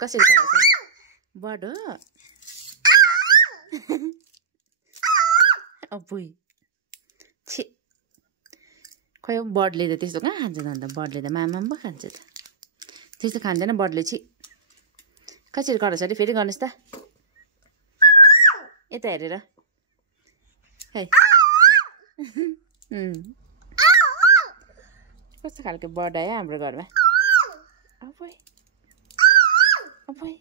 कसरी कराउँछ बर्ड हो अबुई छि खै बर्डले त त्यस्तो कहाँ खान्छ त अन्त बर्डले त मामा पो खान्छ त त्यस्तो खाँदैन बर्डले छि कसरी कराउँछ अरे फेरि गर्नुहोस् त यता हेरेर खै कस्तो खालको बर्ड आयो हाम्रो घरमा अबुई अबुई